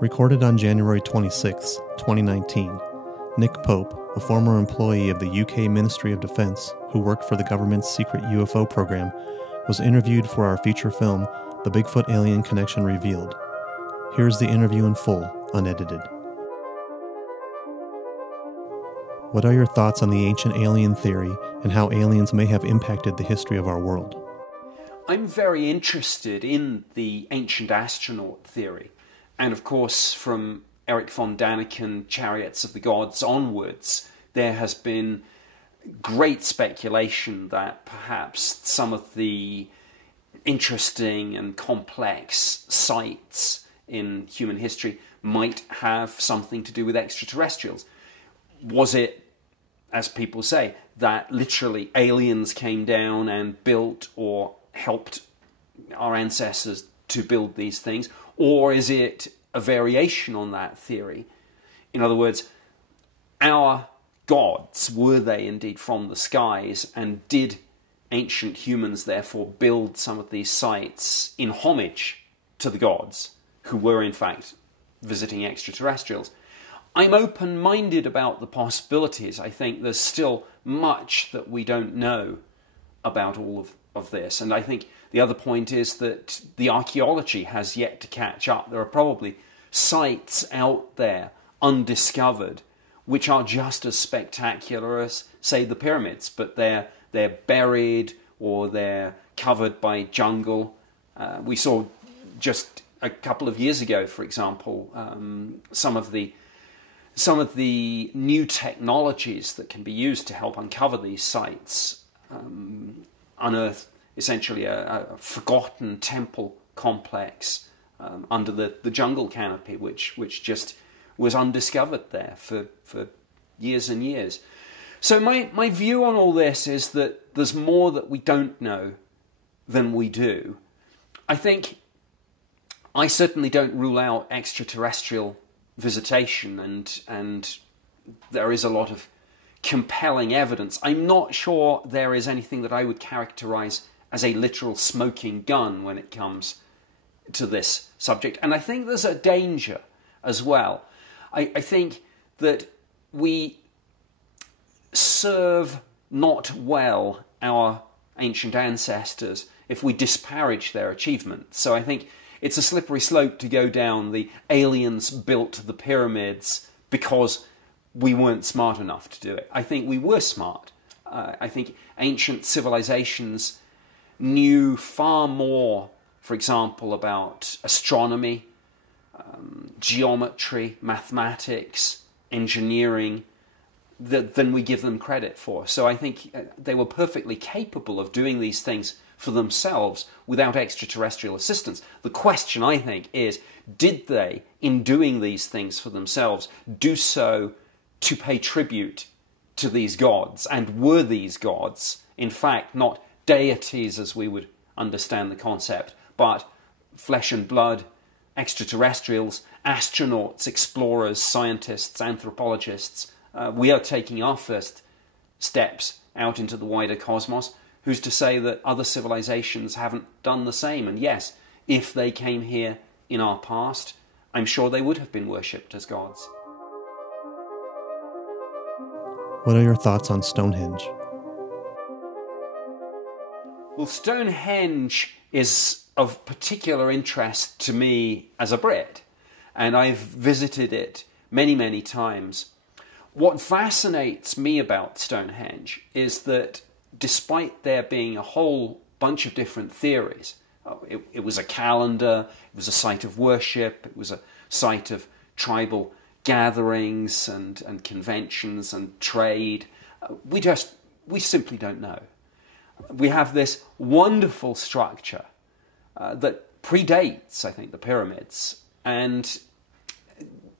Recorded on January 26, 2019, Nick Pope, a former employee of the UK Ministry of Defence who worked for the government's secret UFO program, was interviewed for our feature film, The Bigfoot Alien Connection Revealed. Here's the interview in full, unedited. What are your thoughts on the ancient alien theory and how aliens may have impacted the history of our world? I'm very interested in the ancient astronaut theory. And of course, from Erich von Däniken, Chariots of the Gods onwards, there has been great speculation that perhaps some of the interesting and complex sites in human history might have something to do with extraterrestrials. Was it, as people say, that literally aliens came down and built or helped our ancestors to build these things? Or is it a variation on that theory? In other words, our gods, were they indeed from the skies, and did ancient humans therefore build some of these sites in homage to the gods, who were in fact visiting extraterrestrials? I'm open-minded about the possibilities. I think there's still much that we don't know about all of this. And I think the other point is that the archaeology has yet to catch up. There are probably sites out there, undiscovered, which are just as spectacular as, say, the pyramids, but they're buried or they're covered by jungle. We saw just a couple of years ago, for example, some of the new technologies that can be used to help uncover these sites, unearth essentially a forgotten temple complex under the jungle canopy, which just was undiscovered there for years and years. So my view on all this is that there's more that we don't know than we do. I think I certainly don't rule out extraterrestrial visitation, and there is a lot of compelling evidence. I'm not sure there is anything that I would characterize as a literal smoking gun when it comes to this subject. And I think there's a danger as well. I think that we serve not well our ancient ancestors if we disparage their achievements. So I think it's a slippery slope to go down the aliens built the pyramids because we weren't smart enough to do it. I think we were smart. I think ancient civilizations knew far more, for example, about astronomy, geometry, mathematics, engineering, than we give them credit for. So I think they were perfectly capable of doing these things for themselves without extraterrestrial assistance. The question, I think, is, did they, in doing these things for themselves, do so to pay tribute to these gods? And were these gods, in fact, not deities as we would understand the concept, but flesh and blood, extraterrestrials, astronauts, explorers, scientists, anthropologists? We are taking our first steps out into the wider cosmos. Who's to say that other civilizations haven't done the same? And yes, if they came here in our past, I'm sure they would have been worshipped as gods. What are your thoughts on Stonehenge? Well, Stonehenge is of particular interest to me as a Brit, and I've visited it many, many times. What fascinates me about Stonehenge is that despite there being a whole bunch of different theories, it was a calendar, it was a site of worship, it was a site of tribal gatherings and conventions and trade, we simply don't know. We have this wonderful structure that predates, I think, the pyramids, and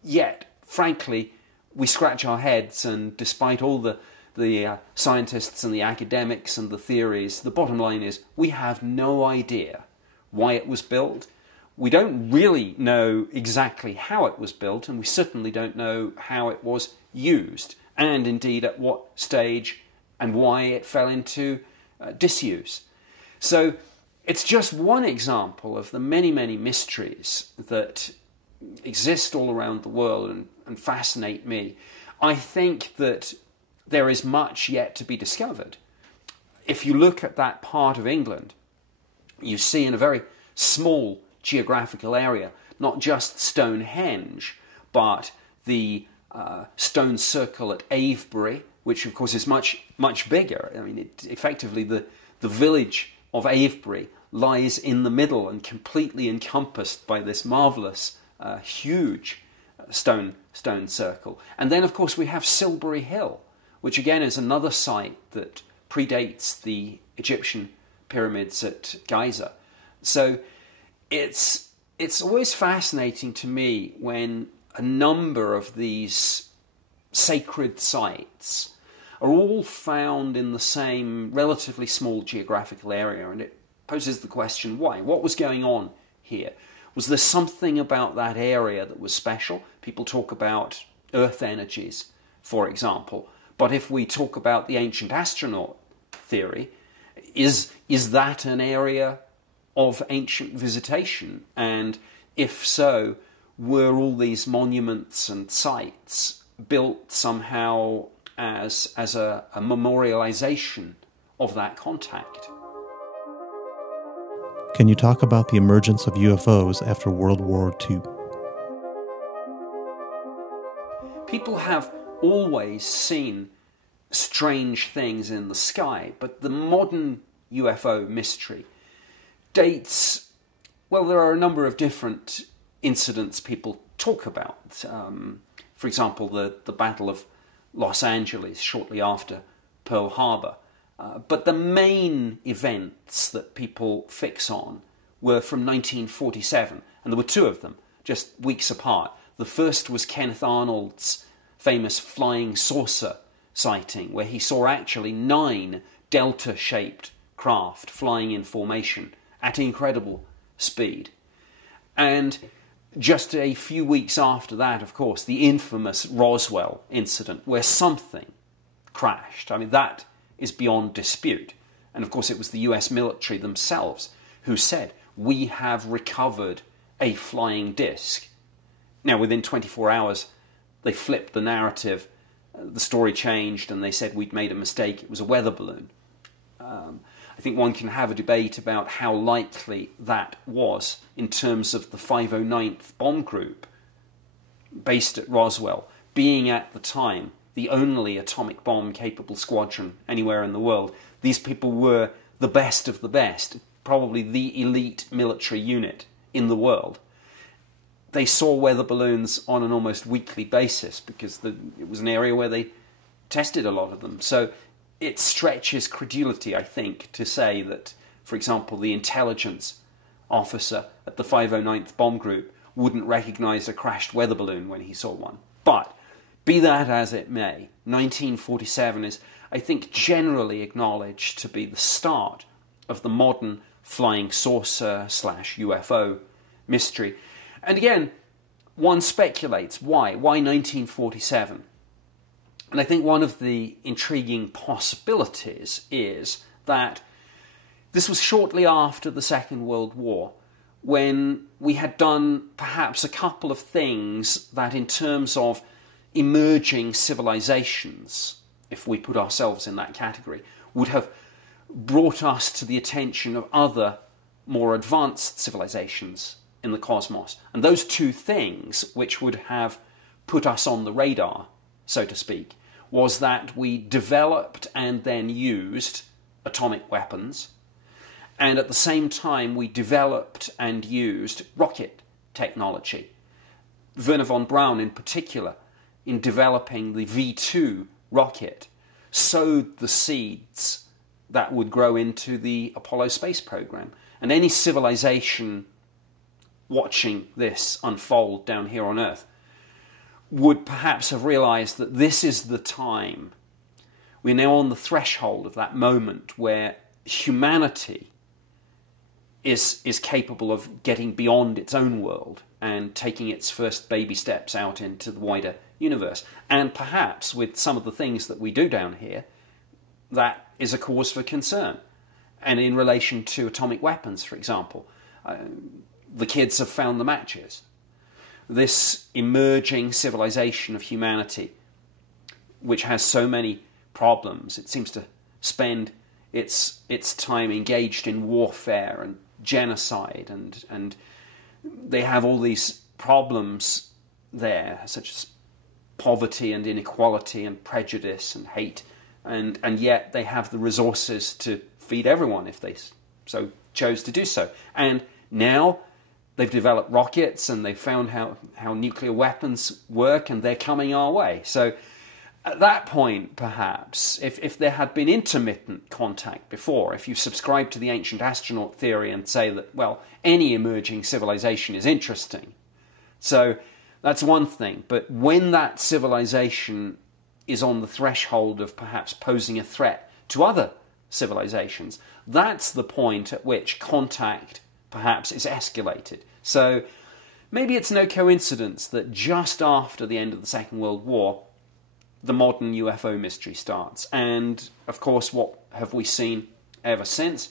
yet, frankly, we scratch our heads, and despite all the scientists and the academics and the theories, the bottom line is we have no idea why it was built. We don't really know exactly how it was built, and we certainly don't know how it was used, and indeed at what stage and why it fell into disuse. So it's just one example of the many, many mysteries that exist all around the world and fascinate me, I think that there is much yet to be discovered. If you look at that part of England, you see in a very small geographical area, not just Stonehenge, but the stone circle at Avebury, which of course is much, much bigger. I mean, effectively the village of Avebury lies in the middle and completely encompassed by this marvellous, huge stone circle. And then, of course, we have Silbury Hill, which again is another site that predates the Egyptian pyramids at Giza. So it's always fascinating to me when a number of these sacred sites are all found in the same relatively small geographical area, and it poses the question, why? What was going on here? Was there something about that area that was special? People talk about earth energies, for example, but if we talk about the ancient astronaut theory, is that an area of ancient visitation? And if so, were all these monuments and sites built somehow as a memorialization of that contact? Can you talk about the emergence of UFOs after World War II? People have always seen strange things in the sky, but the modern UFO mystery dates, well, there are a number of different incidents people talk about. For example, the Battle of Los Angeles shortly after Pearl Harbor. But the main events that people fix on were from 1947, and there were two of them, just weeks apart. The first was Kenneth Arnold's famous flying saucer sighting, where he saw actually 9 delta-shaped craft flying in formation at incredible speed. And just a few weeks after that, of course, the infamous Roswell incident, where something crashed. I mean, that is beyond dispute. And of course, it was the US military themselves who said, we have recovered a flying disc. Now, within 24 hours, they flipped the narrative. The story changed, and they said we'd made a mistake. It was a weather balloon. I think one can have a debate about how likely that was in terms of the 509th Bomb Group, based at Roswell, being at the time the only atomic bomb-capable squadron anywhere in the world. These people were the best of the best, probably the elite military unit in the world. They saw weather balloons on an almost weekly basis because it was an area where they tested a lot of them. So it stretches credulity, I think, to say that, for example, the intelligence officer at the 509th Bomb Group wouldn't recognize a crashed weather balloon when he saw one. But be that as it may, 1947 is, I think, generally acknowledged to be the start of the modern flying saucer / UFO mystery. And again, one speculates, why? Why 1947? And I think one of the intriguing possibilities is that this was shortly after the Second World War, when we had done perhaps a couple of things that, in terms of emerging civilizations, if we put ourselves in that category, would have brought us to the attention of other more advanced civilizations in the cosmos. And those two things, which would have put us on the radar, so to speak, was that we developed and then used atomic weapons, and at the same time we developed and used rocket technology. Wernher von Braun in particular, in developing the V2 rocket, sowed the seeds that would grow into the Apollo space program. And any civilization watching this unfold down here on Earth would perhaps have realized that this is the time. We're now on the threshold of that moment where humanity is capable of getting beyond its own world and taking its first baby steps out into the wider universe. And perhaps with some of the things that we do down here, that is a cause for concern. And in relation to atomic weapons, for example, the kids have found the matches. this emerging civilization of humanity, which has so many problems. It seems to spend its time engaged in warfare and genocide, and they have all these problems there, such as poverty and inequality and prejudice and hate, and yet they have the resources to feed everyone if they so chose to do so. And now they've developed rockets, and they've found how nuclear weapons work, and they're coming our way. So at that point, perhaps, if there had been intermittent contact before, if you subscribe to the ancient astronaut theory and say that, well, any emerging civilization is interesting, so that's one thing. But when that civilization is on the threshold of perhaps posing a threat to other civilizations, that's the point at which contact perhaps is escalated. So maybe it's no coincidence that just after the end of the Second World War, the modern UFO mystery starts. And of course, what have we seen ever since?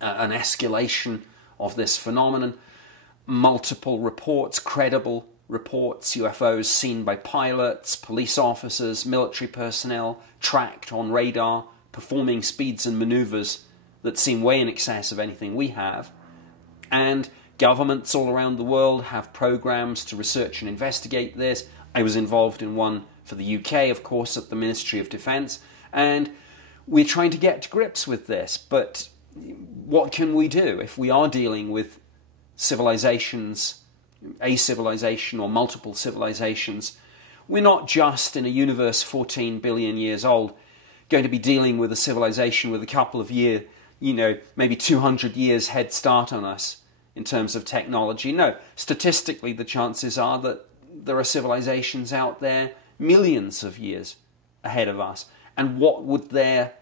An escalation of this phenomenon. Multiple reports, credible reports, UFOs seen by pilots, police officers, military personnel, tracked on radar, performing speeds and maneuvers that seem way in excess of anything we have. And governments all around the world have programs to research and investigate this. I was involved in one for the UK, of course, at the Ministry of Defence, and we're trying to get to grips with this. But what can we do if we are dealing with civilizations, a civilization or multiple civilizations? We're not just in a universe 14 billion years old going to be dealing with a civilization with a couple of years, maybe 200 years head start on us in terms of technology. No, statistically the chances are that there are civilizations out there millions of years ahead of us. And what would their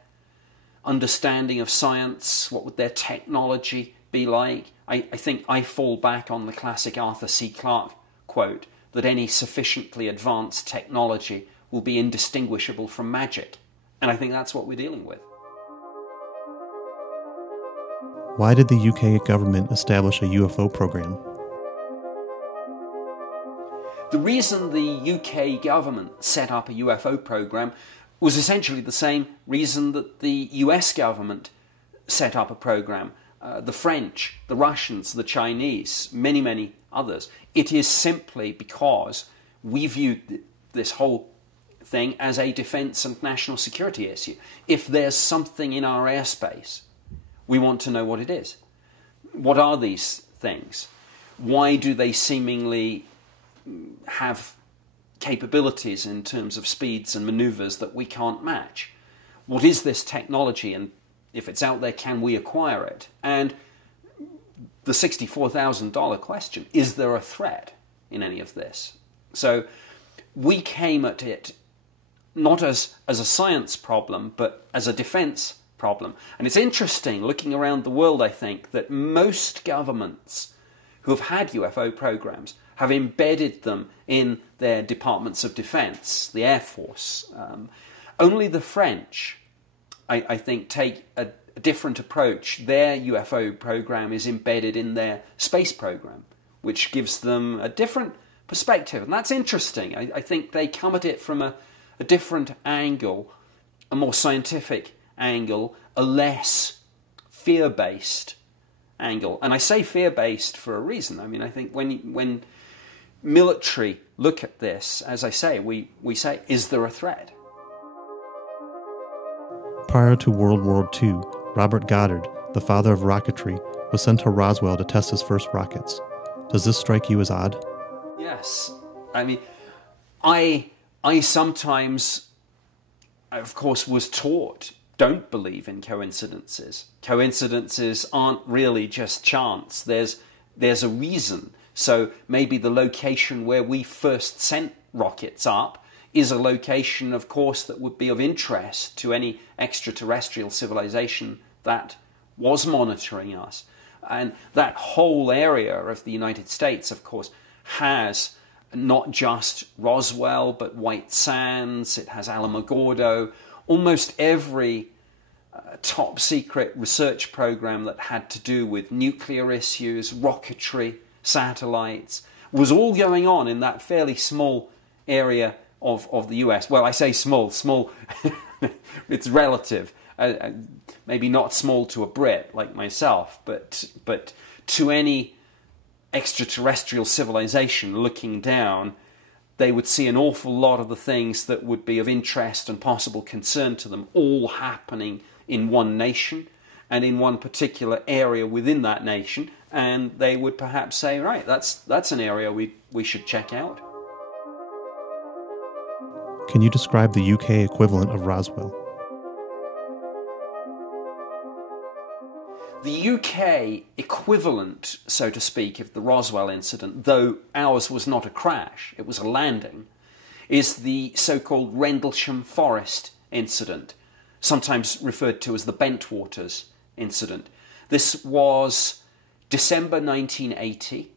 understanding of science, what would their technology be like? I think I fall back on the classic Arthur C. Clarke quote that any sufficiently advanced technology will be indistinguishable from magic. And I think that's what we're dealing with. Why did the UK government establish a UFO program? The reason the UK government set up a UFO program was essentially the same reason that the US government set up a program. The French, the Russians, the Chinese, many, many others. It is simply because we viewed this whole thing as a defence and national security issue. If there's something in our airspace, we want to know what it is. What are these things? Why do they seemingly have capabilities in terms of speeds and maneuvers that we can't match? What is this technology, and if it's out there, can we acquire it? And the $64,000 question, is there a threat in any of this? So we came at it not as a science problem, but as a defense problem. And it's interesting, looking around the world, I think, that most governments who have had UFO programs have embedded them in their departments of defense, the Air Force. Only the French, I think, take a different approach. Their UFO program is embedded in their space program, which gives them a different perspective. And that's interesting. I think they come at it from a different angle, a more scientific angle, a less fear-based angle. And I say fear-based for a reason. I mean, I think when military look at this, as I say, we say, is there a threat? Prior to World War II, Robert Goddard, the father of rocketry, was sent to Roswell to test his first rockets. Does this strike you as odd? Yes. I mean, I sometimes, of course, was taught, don't believe in coincidences. Coincidences aren't really just chance. There's a reason. So maybe the location where we first sent rockets up is a location, of course, that would be of interest to any extraterrestrial civilization that was monitoring us. And that whole area of the United States, of course, has not just Roswell, but White Sands, it has Alamogordo. Almost every top secret research program that had to do with nuclear issues, rocketry, satellites, was all going on in that fairly small area of the US. Well, I say small, it's relative. Maybe not small to a Brit like myself, but to any extraterrestrial civilization looking down, they would see an awful lot of the things that would be of interest and possible concern to them all happening in one nation and in one particular area within that nation, and they would perhaps say, right, that's an area we should check out. Can you describe the UK equivalent of Roswell? The UK equivalent, so to speak, of the Roswell incident, though ours was not a crash, it was a landing, is the so-called Rendlesham Forest incident, sometimes referred to as the Bentwaters incident. This was December 1980.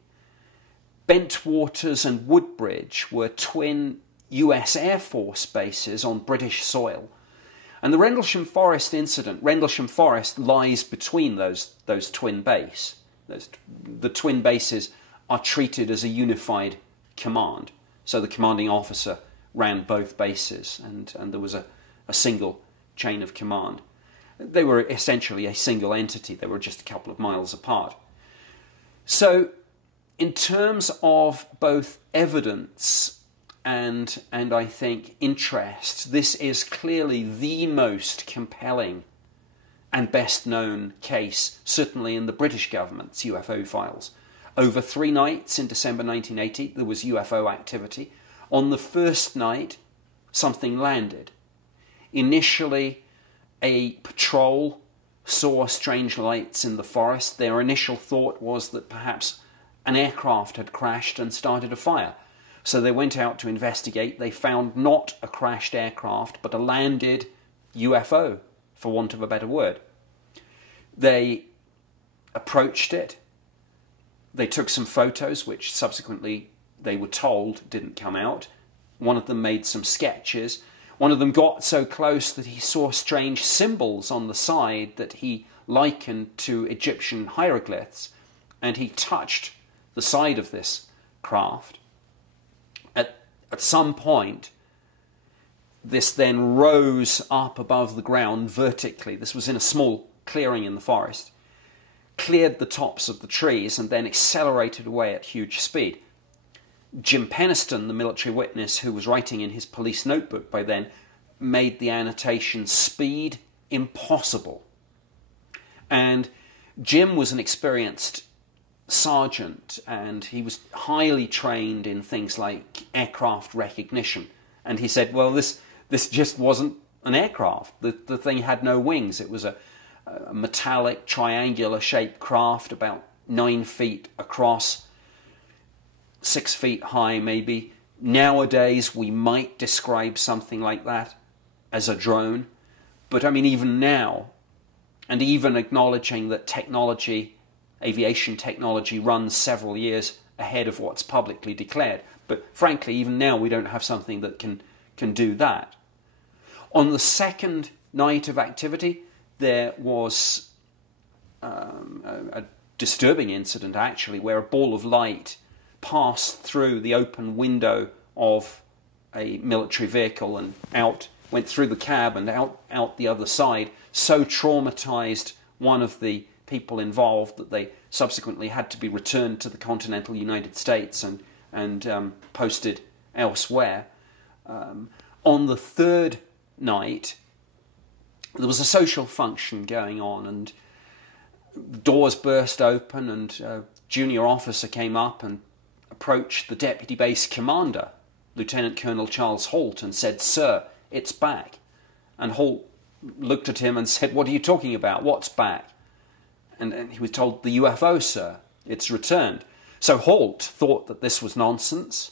Bentwaters and Woodbridge were twin US Air Force bases on British soil. And the Rendlesham Forest incident, Rendlesham Forest lies between those twin bases. The twin bases are treated as a unified command. So the commanding officer ran both bases, and there was a single chain of command. They were essentially a single entity. They were just a couple of miles apart. So in terms of both evidence and I think interest, this is clearly the most compelling and best known case, certainly in the British government's UFO files. Over 3 nights in December 1980, there was UFO activity. On the first night, something landed. Initially, a patrol saw strange lights in the forest. Their initial thought was that perhaps an aircraft had crashed and started a fire. So they went out to investigate. They found not a crashed aircraft, but a landed UFO, for want of a better word. They approached it. They took some photos, which subsequently they were told didn't come out. One of them made some sketches. One of them got so close that he saw strange symbols on the side that he likened to Egyptian hieroglyphs, and he touched the side of this craft. At some point, this then rose up above the ground vertically. This was in a small clearing in the forest. Cleared the tops of the trees and then accelerated away at huge speed. Jim Penniston, the military witness who was writing in his police notebook by then, made the annotation, "Speed impossible." And Jim was an experienced sergeant, and he was highly trained in things like aircraft recognition. And he said, well, this just wasn't an aircraft. The thing had no wings. It was a metallic, triangular-shaped craft about 9 feet across, 6 feet high maybe. Nowadays, we might describe something like that as a drone. But I mean, even now, and even acknowledging that aviation technology runs several years ahead of what's publicly declared. But frankly, even now, we don't have something that can do that. On the second night of activity, there was a disturbing incident, actually, where a ball of light passed through the open window of a military vehicle and went through the cab and out the other side, so traumatized one of the people involved that they subsequently had to be returned to the continental United States and posted elsewhere. On the third night, there was a social function going on, and doors burst open, and a junior officer came up and approached the deputy base commander, Lieutenant Colonel Charles Holt, and said, "Sir, it's back." And Holt looked at him and said, "What are you talking about? What's back?" And he was told, "The UFO, sir, it's returned." So Holt thought that this was nonsense.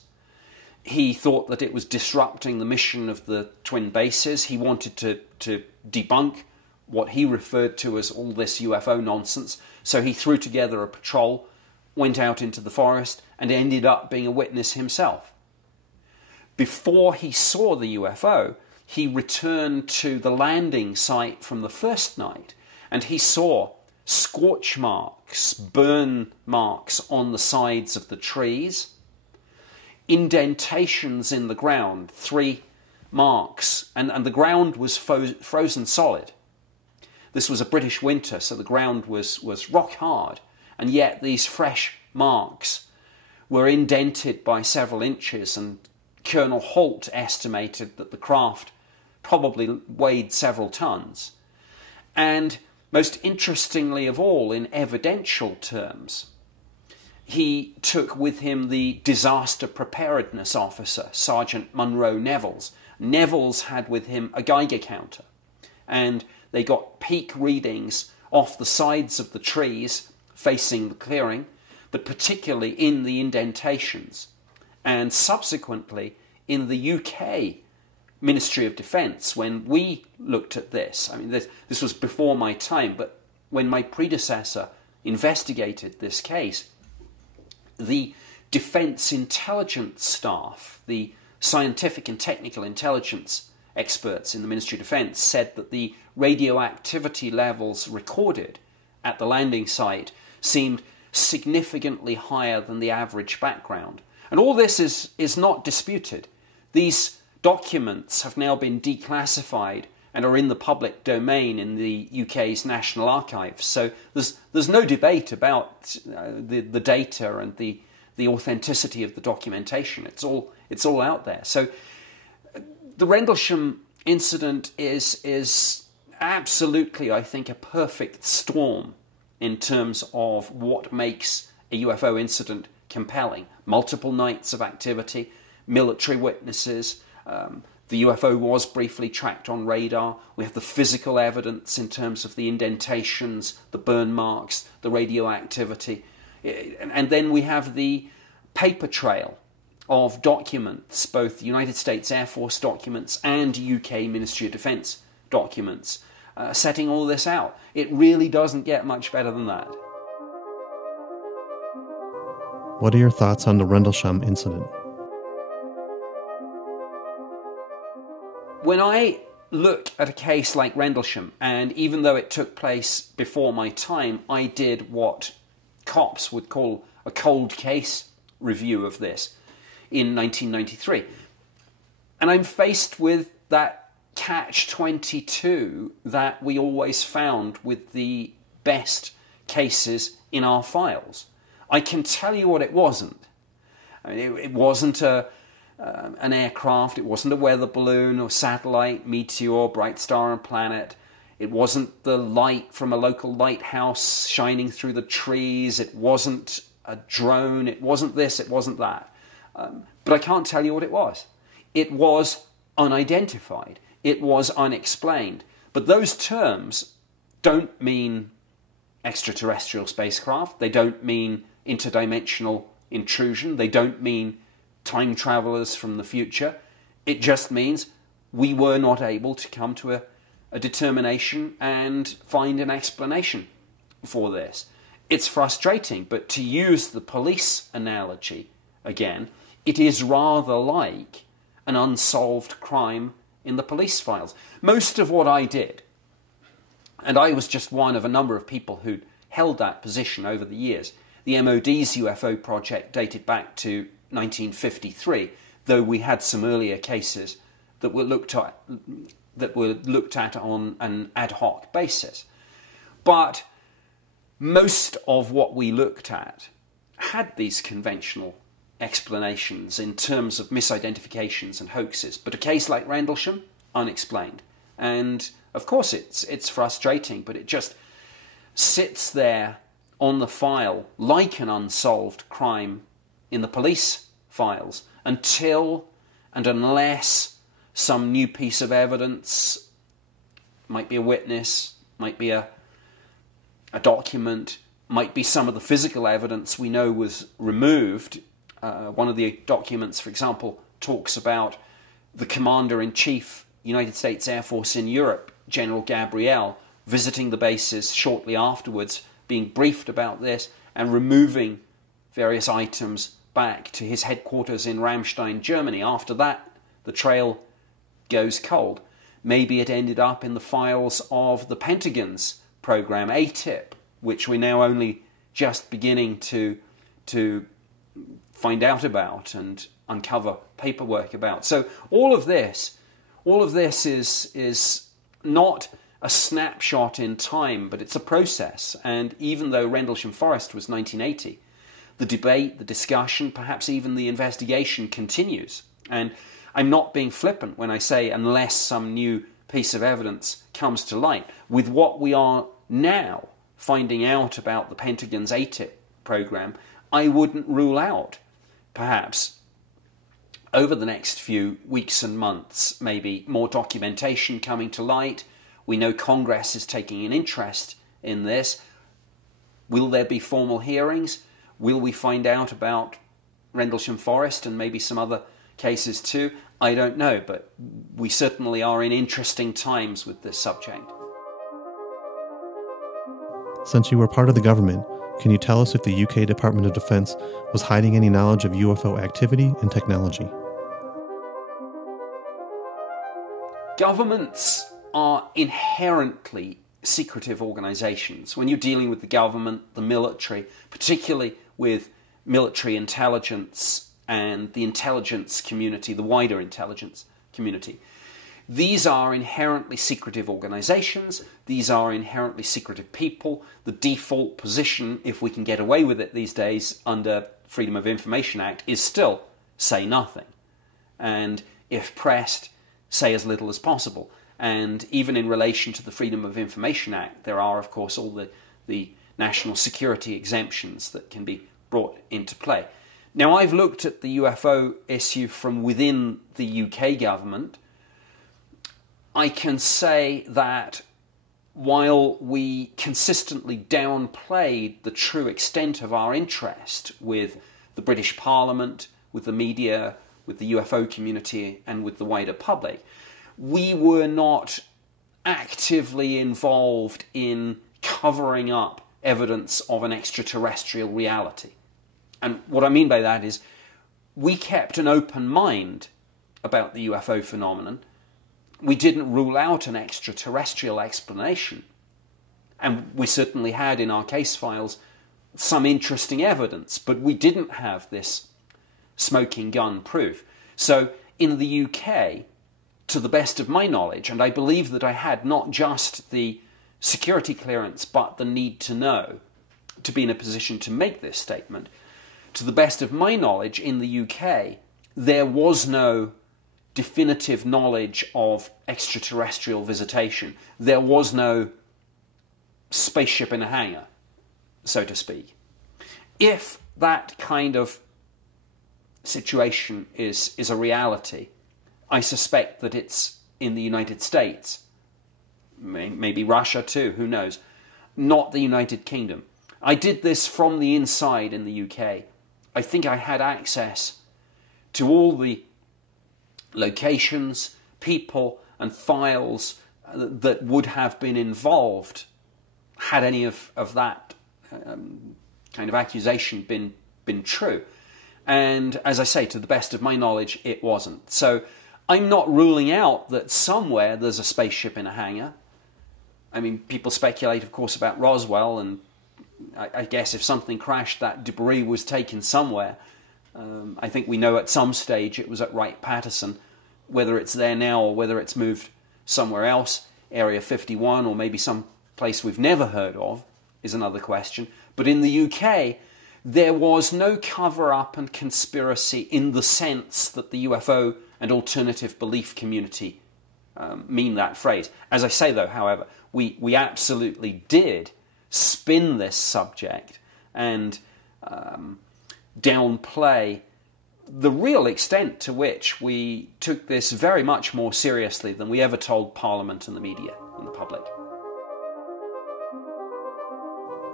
He thought that it was disrupting the mission of the twin bases. He wanted to debunk what he referred to as all this UFO nonsense. So he threw together a patrol, went out into the forest, and ended up being a witness himself. Before he saw the UFO, he returned to the landing site from the first night, and he saw scorch marks, burn marks on the sides of the trees. indentations in the ground, 3 marks, and the ground was frozen solid. This was a British winter, so the ground was rock hard, and yet these fresh marks were indented by several inches, and Colonel Holt estimated that the craft probably weighed several tons. And most interestingly of all, in evidential terms, he took with him the disaster preparedness officer, Sergeant Munro Nevils. Nevils had with him a Geiger counter, and they got peak readings off the sides of the trees facing the clearing, but particularly in the indentations. And subsequently, in the UK Ministry of Defence, when we looked at this, I mean, this was before my time, but when my predecessor investigated this case, the Defence Intelligence staff, the scientific and technical intelligence experts in the Ministry of Defence, said that the radioactivity levels recorded at the landing site seemed significantly higher than the average background. And all this is not disputed. These documents have now been declassified and are in the public domain in the UK's National Archives. So there's no debate about the data and the authenticity of the documentation. It's all out there. So the Rendlesham incident is absolutely, I think, a perfect storm in terms of what makes a UFO incident compelling. Multiple nights of activity, military witnesses. The UFO was briefly tracked on radar. We have the physical evidence in terms of the indentations, the burn marks, the radioactivity. And then we have the paper trail of documents, both United States Air Force documents and UK Ministry of Defence documents, setting all this out. It really doesn't get much better than that. What are your thoughts on the Rendlesham incident? When I look at a case like Rendlesham, and even though it took place before my time, I did what cops would call a cold case review of this in 1993. And I'm faced with that catch-22 that we always found with the best cases in our files. I can tell you what it wasn't. I mean, it wasn't an aircraft, it wasn't a weather balloon or satellite, meteor, bright star and planet. It wasn't the light from a local lighthouse shining through the trees. It wasn't a drone. It wasn't this, it wasn't that. But I can't tell you what it was. It was unidentified. It was unexplained. But those terms don't mean extraterrestrial spacecraft. They don't mean interdimensional intrusion. They don't mean time travelers from the future. It just means we were not able to come to a determination and find an explanation for this. It's frustrating, but to use the police analogy again, it is rather like an unsolved crime in the police files. Most of what I did, and I was just one of a number of people who held that position over the years, the MOD's UFO project dated back to 1953, though we had some earlier cases that were looked at on an ad hoc basis. But most of what we looked at had these conventional explanations in terms of misidentifications and hoaxes. But a case like Rendlesham, unexplained. And of course it's frustrating, but it just sits there on the file like an unsolved crime in the police files until and unless some new piece of evidence, might be a witness, might be a document, might be some of the physical evidence we know was removed. One of the documents, for example, talks about the Commander-in-Chief, United States Air Force in Europe, General Gabriel, visiting the bases shortly afterwards, being briefed about this, and removing various items back to his headquarters in Ramstein, Germany. After that, the trail goes cold. Maybe it ended up in the files of the Pentagon's program, ATIP, which we're now only just beginning to find out about and uncover paperwork about. So all of this is not a snapshot in time, but it's a process. And even though Rendlesham Forest was 1980, the debate, the discussion, perhaps even the investigation continues. And I'm not being flippant when I say unless some new piece of evidence comes to light. With what we are now finding out about the Pentagon's ATIP program, I wouldn't rule out, perhaps, over the next few weeks and months, maybe more documentation coming to light. We know Congress is taking an interest in this. Will there be formal hearings? Will we find out about Rendlesham Forest and maybe some other cases too? I don't know, but we certainly are in interesting times with this subject. Since you were part of the government, can you tell us if the UK Department of Defense was hiding any knowledge of UFO activity and technology? Governments are inherently secretive organizations. When you're dealing with the government, the military, particularly with military intelligence and the intelligence community, the wider intelligence community, these are inherently secretive organizations. These are inherently secretive people. The default position, if we can get away with it these days under Freedom of Information Act, is still say nothing. And if pressed, say as little as possible. And even in relation to the Freedom of Information Act, there are, of course, all the national security exemptions that can be brought into play. Now, I've looked at the UFO issue from within the UK government. I can say that while we consistently downplayed the true extent of our interest with the British Parliament, with the media, with the UFO community, and with the wider public, we were not actively involved in covering up evidence of an extraterrestrial reality. And what I mean by that is we kept an open mind about the UFO phenomenon. We didn't rule out an extraterrestrial explanation. And we certainly had in our case files some interesting evidence, but we didn't have this smoking gun proof. So in the UK, to the best of my knowledge, and I believe that I had not just the security clearance, but the need to know to be in a position to make this statement, to the best of my knowledge, in the UK, there was no definitive knowledge of extraterrestrial visitation. There was no spaceship in a hangar, so to speak. If that kind of situation is a reality, I suspect that it's in the United States, maybe Russia too, who knows, not the United Kingdom. I did this from the inside in the UK. I think I had access to all the locations, people and files that would have been involved had any of that kind of accusation been true. And as I say, to the best of my knowledge, it wasn't. So I'm not ruling out that somewhere there's a spaceship in a hangar. I mean, people speculate, of course, about Roswell, and I guess if something crashed, that debris was taken somewhere. I think we know at some stage it was at Wright-Patterson. Whether it's there now or whether it's moved somewhere else, Area 51, or maybe some place we've never heard of, is another question. But in the UK, there was no cover-up and conspiracy in the sense that the UFO and alternative belief community mean that phrase. As I say, though, however, we absolutely did spin this subject and downplay the real extent to which we took this very much more seriously than we ever told Parliament and the media and the public.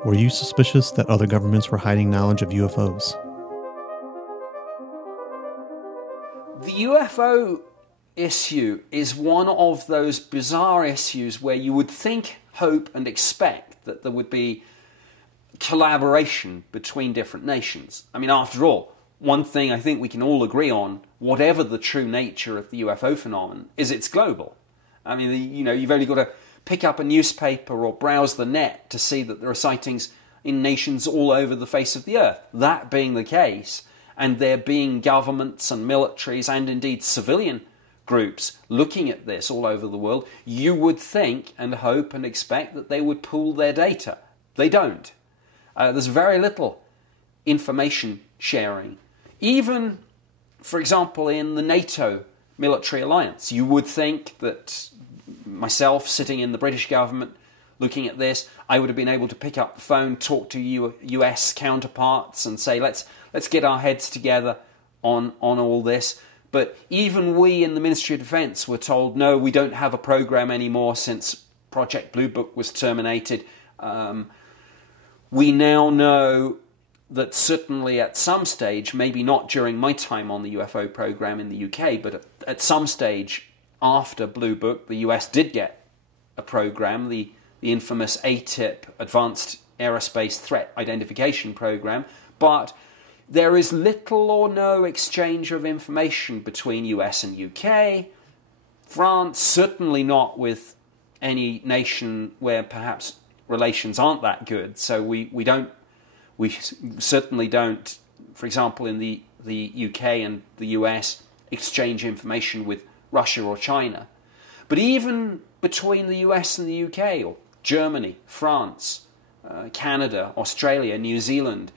Were you suspicious that other governments were hiding knowledge of UFOs? The UFO issue is one of those bizarre issues where you would think, hope and expect that there would be collaboration between different nations. I mean, after all, one thing I think we can all agree on, whatever the true nature of the UFO phenomenon, is it's global. I mean, you've only got to pick up a newspaper or browse the net to see that there are sightings in nations all over the face of the earth. That being the case, and there being governments and militaries and indeed civilian groups looking at this all over the world, you would think and hope and expect that they would pool their data. They don't. There's very little information sharing. Even, for example, in the NATO military alliance, you would think that myself sitting in the British government looking at this, I would have been able to pick up the phone, talk to US counterparts and say, let's get our heads together on all this. But even we in the Ministry of Defence were told, no, we don't have a program anymore since Project Blue Book was terminated. We now know that certainly at some stage, maybe not during my time on the UFO program in the UK, but at some stage after Blue Book, the US did get a program, the infamous ATIP, Advanced Aerospace Threat Identification Program, but there is little or no exchange of information between US and UK, France, certainly not with any nation where perhaps relations aren't that good. So we certainly don't, for example, in the UK and the US, exchange information with Russia or China. But even between the US and the UK, or Germany, France, Canada, Australia, New Zealand,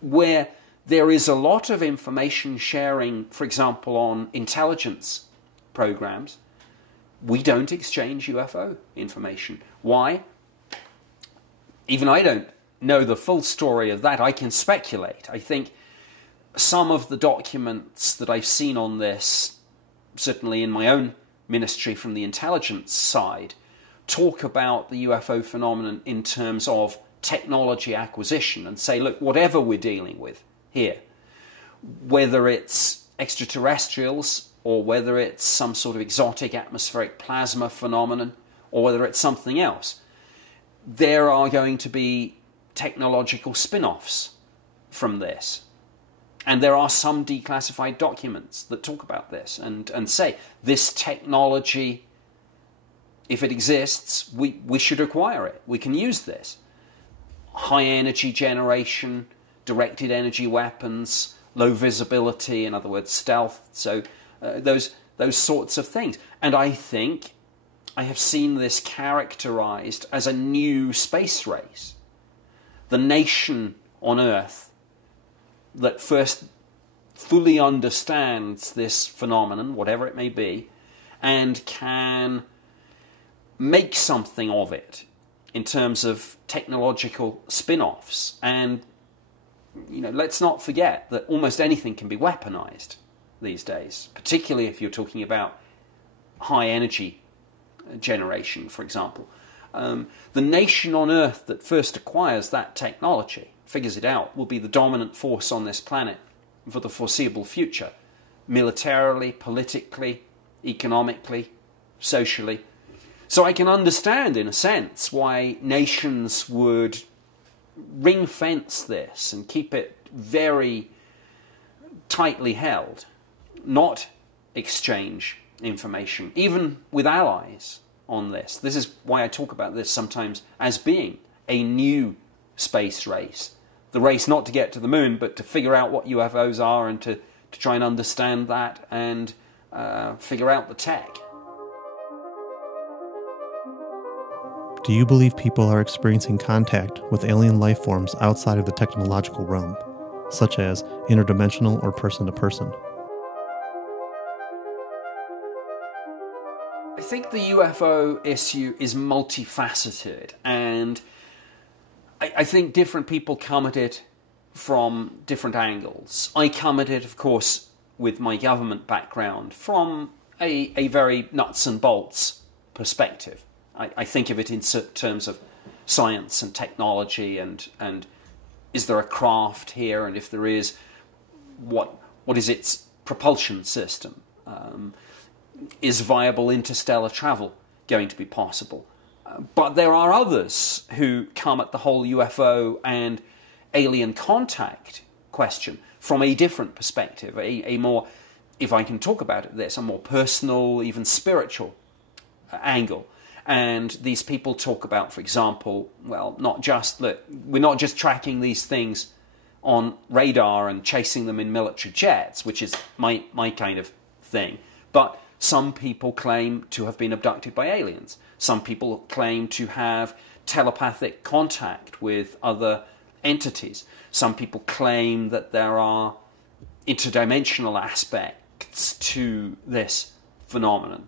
where there is a lot of information sharing, for example, on intelligence programs, we don't exchange UFO information. Why? Even I don't know the full story of that. I can speculate. I think some of the documents that I've seen on this, certainly in my own ministry from the intelligence side, talk about the UFO phenomenon in terms of technology acquisition and say, look, whatever we're dealing with here, whether it's extraterrestrials or whether it's some sort of exotic atmospheric plasma phenomenon or whether it's something else, there are going to be technological spin-offs from this. And there are some declassified documents that talk about this and say this technology, if it exists, we should acquire it. We can use this. High energy generation, directed energy weapons, low visibility, in other words, stealth. So those sorts of things. And I think I have seen this characterized as a new space race. The nation on Earth that first fully understands this phenomenon, whatever it may be, and can make something of it in terms of technological spin-offs. And, you know, let's not forget that almost anything can be weaponized these days, particularly if you're talking about high energy generation, for example. The nation on Earth that first acquires that technology, figures it out, will be the dominant force on this planet for the foreseeable future, militarily, politically, economically, socially. So I can understand, in a sense, why nations would ring-fence this and keep it very tightly held, not exchange information, even with allies on this. This is why I talk about this sometimes as being a new space race. The race not to get to the moon, but to figure out what UFOs are and to try and understand that and figure out the tech. Do you believe people are experiencing contact with alien life forms outside of the technological realm, such as interdimensional or person-to-person? I think the UFO issue is multifaceted, and I think different people come at it from different angles. I come at it, of course, with my government background from a very nuts and bolts perspective. I think of it in terms of science and technology and is there a craft here, and if there is, what is its propulsion system? Is viable interstellar travel going to be possible? But there are others who come at the whole UFO and alien contact question from a different perspective, a more, if I can talk about it this, a more personal, even spiritual angle. And these people talk about, for example, well, not just, look, we're not just tracking these things on radar and chasing them in military jets, which is my kind of thing. But some people claim to have been abducted by aliens. Some people claim to have telepathic contact with other entities. Some people claim that there are interdimensional aspects to this phenomenon.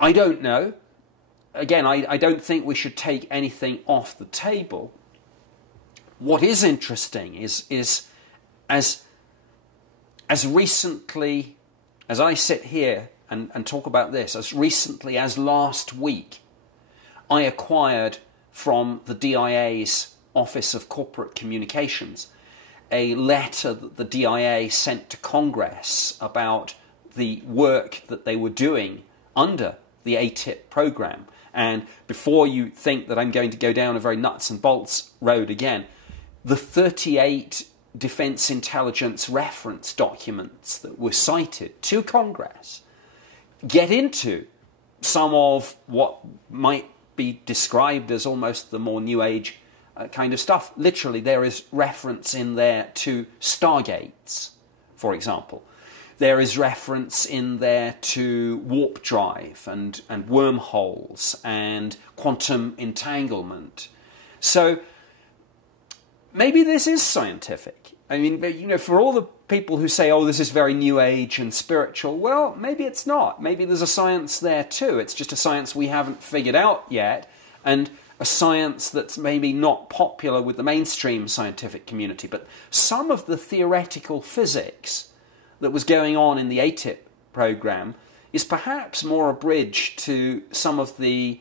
I don't know. Again, I don't think we should take anything off the table. What is interesting is as recently as I sit here and talk about this, as recently as last week, I acquired from the DIA's Office of Corporate Communications a letter that the DIA sent to Congress about the work that they were doing under the ATIP program. And before you think that I'm going to go down a very nuts and bolts road again, the 38 defense intelligence reference documents that were cited to Congress get into some of what might be described as almost the more New Age kind of stuff. Literally, there is reference in there to stargates, for example. There is reference in there to warp drive and wormholes and quantum entanglement. So maybe this is scientific. I mean, you know, for all the people who say, oh, this is very New Age and spiritual, well, maybe it's not. Maybe there's a science there too. It's just a science we haven't figured out yet, and a science that's maybe not popular with the mainstream scientific community. But some of the theoretical physics that was going on in the ATIP program is perhaps more a bridge to some of the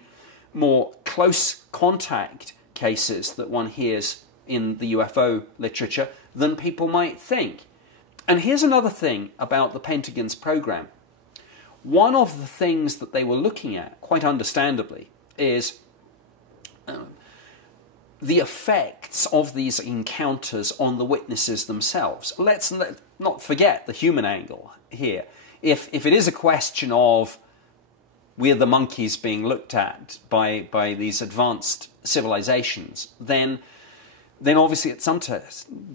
more close contact cases that one hears in the UFO literature than people might think. And here's another thing about the Pentagon's program. One of the things that they were looking at, quite understandably, is the effects of these encounters on the witnesses themselves. Let's not forget the human angle here. If it is a question of we're the monkeys being looked at by these advanced civilizations, then obviously at some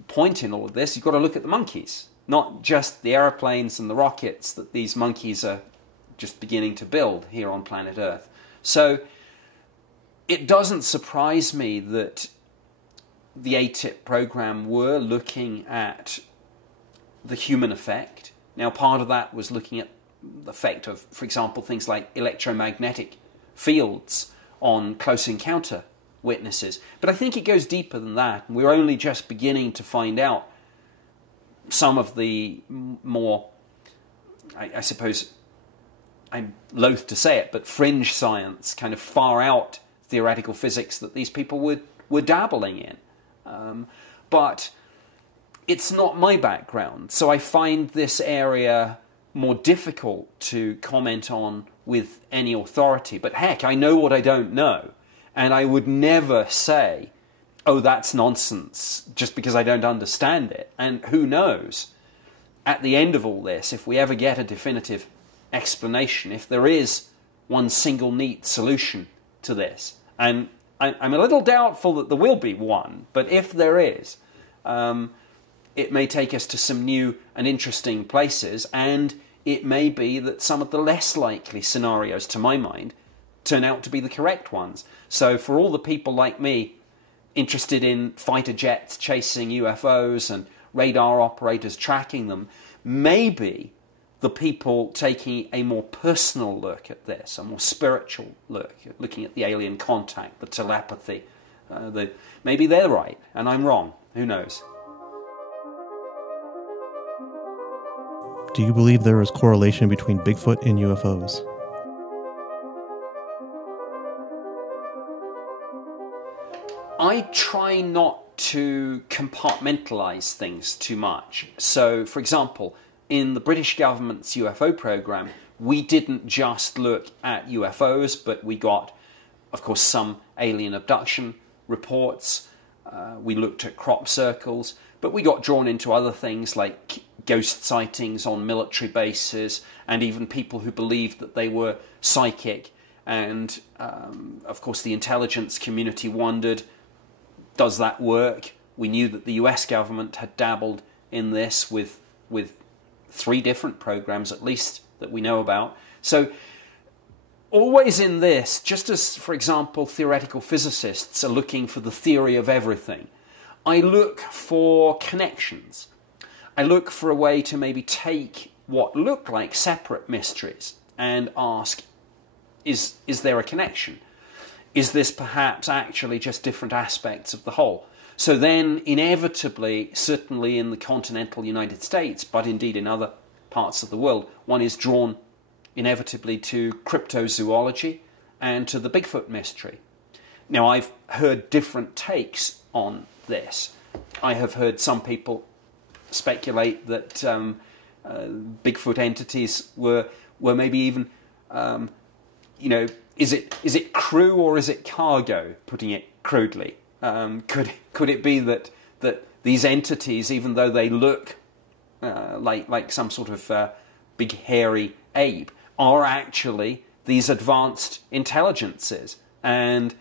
point in all of this, you've got to look at the monkeys, not just the aeroplanes and the rockets that these monkeys are just beginning to build here on planet Earth. So it doesn't surprise me that the ATIP program were looking at the human effect. Now, part of that was looking at the effect of, for example, things like electromagnetic fields on close encounter witnesses. But I think it goes deeper than that, and we're only just beginning to find out some of the more, I suppose, I'm loath to say it, but fringe science, kind of far out theoretical physics that these people were dabbling in. But it's not my background, so I find this area more difficult to comment on with any authority. But heck, I know what I don't know, and I would never say, oh, that's nonsense, just because I don't understand it. And who knows, at the end of all this, if we ever get a definitive explanation, if there is one single neat solution to this, and I'm a little doubtful that there will be one, but if there is, it may take us to some new and interesting places, and it may be that some of the less likely scenarios, to my mind, turn out to be the correct ones. So for all the people like me interested in fighter jets chasing UFOs and radar operators tracking them, maybe the people taking a more personal look at this, a more spiritual look, looking at the alien contact, the telepathy, maybe they're right and I'm wrong. Who knows? Do you believe there is correlation between Bigfoot and UFOs? I try not to compartmentalize things too much. So, for example, in the British government's UFO program, we didn't just look at UFOs, but we got, of course, some alien abduction reports. We looked at crop circles, but we got drawn into other things like ghost sightings on military bases, and even people who believed that they were psychic. And, of course, the intelligence community wondered, does that work? We knew that the US government had dabbled in this with 3 different programs, at least, that we know about. So always in this, just as, for example, theoretical physicists are looking for the theory of everything, I look for connections. I look for a way to maybe take what look like separate mysteries and ask, is there a connection? Is this perhaps actually just different aspects of the whole? So then, inevitably, certainly in the continental United States, but indeed in other parts of the world, one is drawn inevitably to cryptozoology and to the Bigfoot mystery. Now, I've heard different takes on this. I have heard some people speculate that Bigfoot entities were maybe even, is it crew or is it cargo? Putting it crudely, could it be that these entities, even though they look like some sort of big hairy ape, are actually these advanced intelligences, and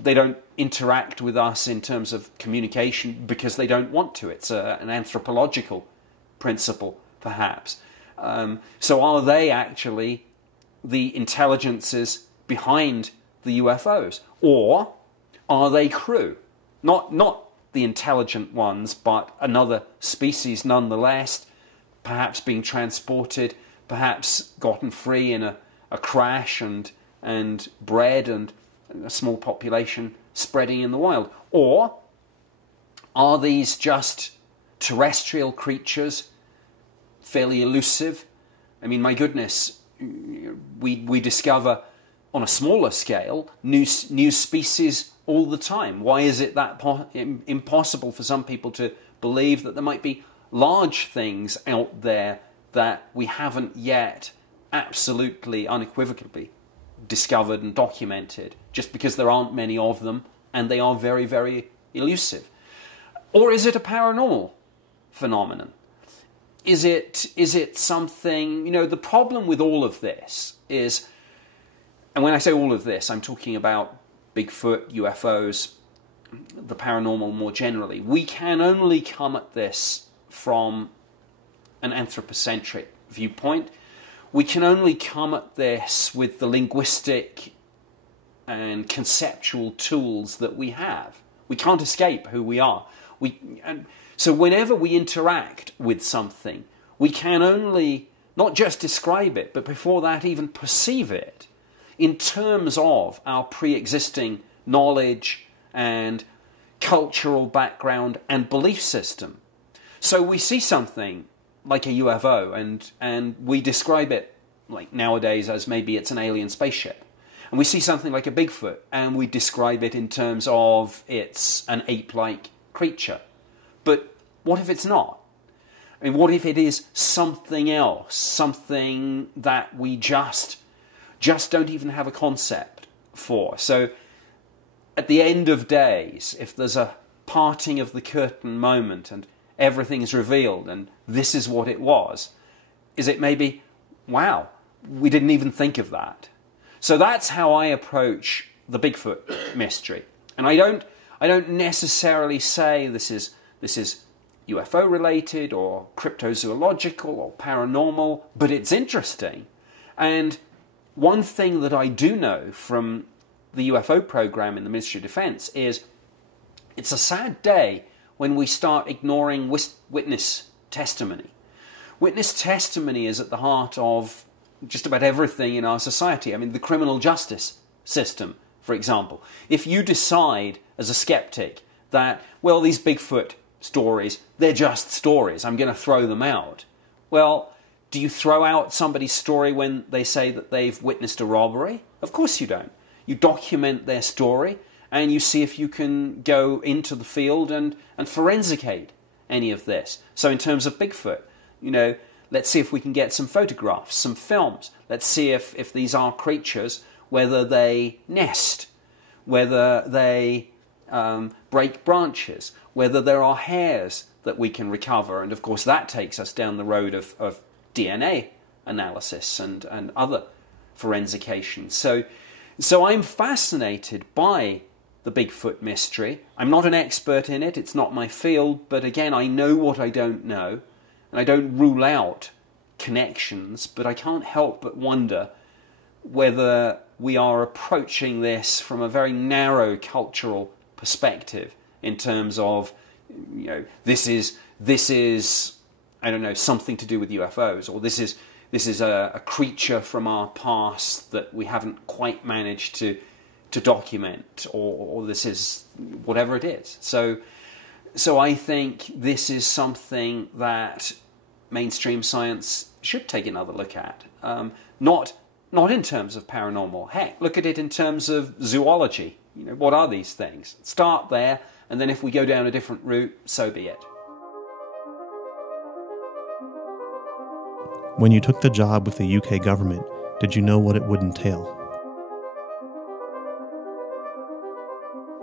they don't interact with us in terms of communication because they don't want to. It's an anthropological principle, perhaps. So are they actually the intelligences behind the UFOs? Or are they crew? Not the intelligent ones, but another species nonetheless, perhaps being transported, perhaps gotten free in a crash and bred, and a small population spreading in the wild? Or are these just terrestrial creatures, fairly elusive? I mean, my goodness, we discover on a smaller scale new species all the time. Why is it that impossible for some people to believe that there might be large things out there that we haven't yet absolutely, unequivocally discovered and documented, just because there aren't many of them and they are very, very elusive? Or is it a paranormal phenomenon? Is it something, the problem with all of this is, and when I say all of this, I'm talking about Bigfoot, UFOs, the paranormal more generally. We can only come at this from an anthropocentric viewpoint. We can only come at this with the linguistic and conceptual tools that we have. We can't escape who we are. So whenever we interact with something, we can only not just describe it, but before that even perceive it in terms of our pre-existing knowledge and cultural background and belief system. So we see something like a UFO and we describe it like nowadays as maybe it's an alien spaceship. And we see something like a Bigfoot and we describe it in terms of it's an ape-like creature. But what if it's not? I mean, what if it is something else, something that we just don't even have a concept for? So at the end of days, if there's a parting of the curtain moment and everything is revealed and this is what it was, is it maybe, wow, we didn't even think of that? So that's how I approach the Bigfoot mystery. And I don't necessarily say this is UFO related or cryptozoological or paranormal, but it's interesting. And one thing that I do know from the UFO program in the Ministry of Defense is it's a sad day when we start ignoring witness testimony. Witness testimony is at the heart of just about everything in our society. I mean, the criminal justice system, for example. If you decide as a skeptic that, well, these Bigfoot stories, they're just stories, I'm going to throw them out. Well, do you throw out somebody's story when they say that they've witnessed a robbery? Of course you don't. You document their story and you see if you can go into the field and forensicate any of this. So in terms of Bigfoot, let's see if we can get some photographs, some films. Let's see if these are creatures, whether they nest, whether they break branches, whether there are hairs that we can recover. And of course that takes us down the road of DNA analysis and other forensication. So I'm fascinated by the Bigfoot mystery. I'm not an expert in it, it's not my field, but again, I know what I don't know, and I don't rule out connections, but I can't help but wonder whether we are approaching this from a very narrow cultural perspective in terms of, you know, this is I don't know, something to do with UFOs, or this is a creature from our past that we haven't quite managed to document, or this is whatever it is. So I think this is something that mainstream science should take another look at. Not in terms of paranormal. Heck, look at it in terms of zoology. You know, what are these things? Start there, and then if we go down a different route, so be it. When you took the job with the UK government, did you know what it would entail?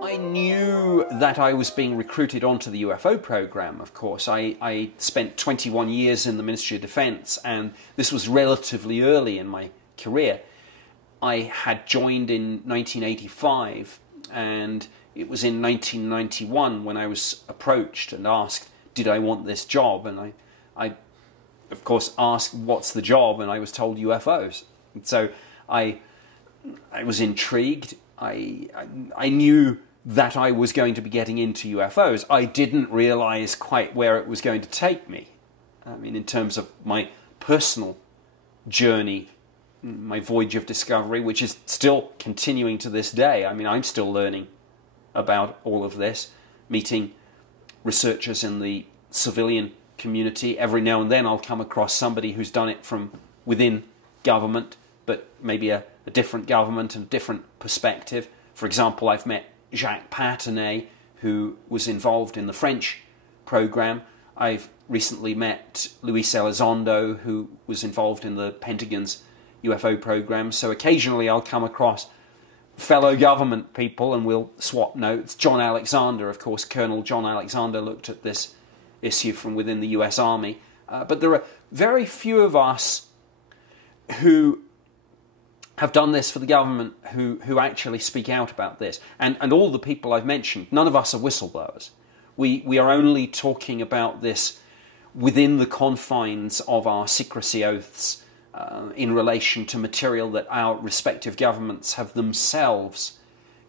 I knew that I was being recruited onto the UFO program, of course. I spent 21 years in the Ministry of Defence, and this was relatively early in my career. I had joined in 1985, and it was in 1991 when I was approached and asked, did I want this job? And I of course, asked, what's the job? And I was told UFOs. And so I was intrigued. I knew that I was going to be getting into UFOs. I didn't realize quite where it was going to take me. I mean, in terms of my personal journey, my voyage of discovery, which is still continuing to this day. I mean, I'm still learning about all of this, meeting researchers in the civilian community. Every now and then I'll come across somebody who's done it from within government, but maybe a different government and a different perspective. For example, I've met Jacques Patenay, who was involved in the French program. I've recently met Luis Elizondo, who was involved in the Pentagon's UFO program. So occasionally I'll come across fellow government people and we'll swap notes. John Alexander, of course, Colonel John Alexander looked at this issue from within the US Army. But there are very few of us who have done this for the government who actually speak out about this. And all the people I've mentioned, none of us are whistleblowers. We are only talking about this within the confines of our secrecy oaths in relation to material that our respective governments have themselves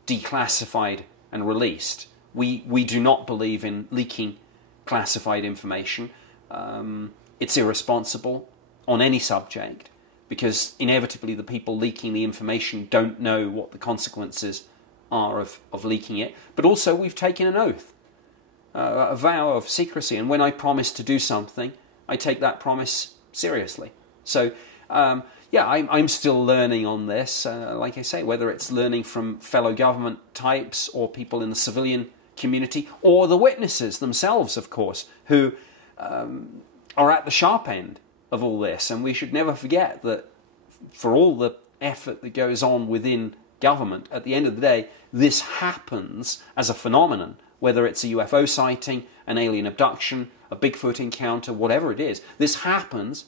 declassified and released. We do not believe in leaking classified information. It's irresponsible on any subject, because inevitably the people leaking the information don't know what the consequences are of leaking it. But also we've taken an oath, a vow of secrecy, and when I promise to do something, I take that promise seriously. So yeah, I'm still learning on this, like I say, whether it's learning from fellow government types or people in the civilian community, or the witnesses themselves, of course, who are at the sharp end of all this. And we should never forget that for all the effort that goes on within government, at the end of the day, this happens as a phenomenon, whether it's a UFO sighting, an alien abduction, a Bigfoot encounter, whatever it is. This happens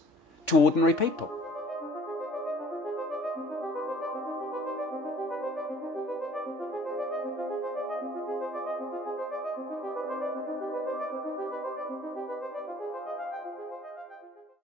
to ordinary people.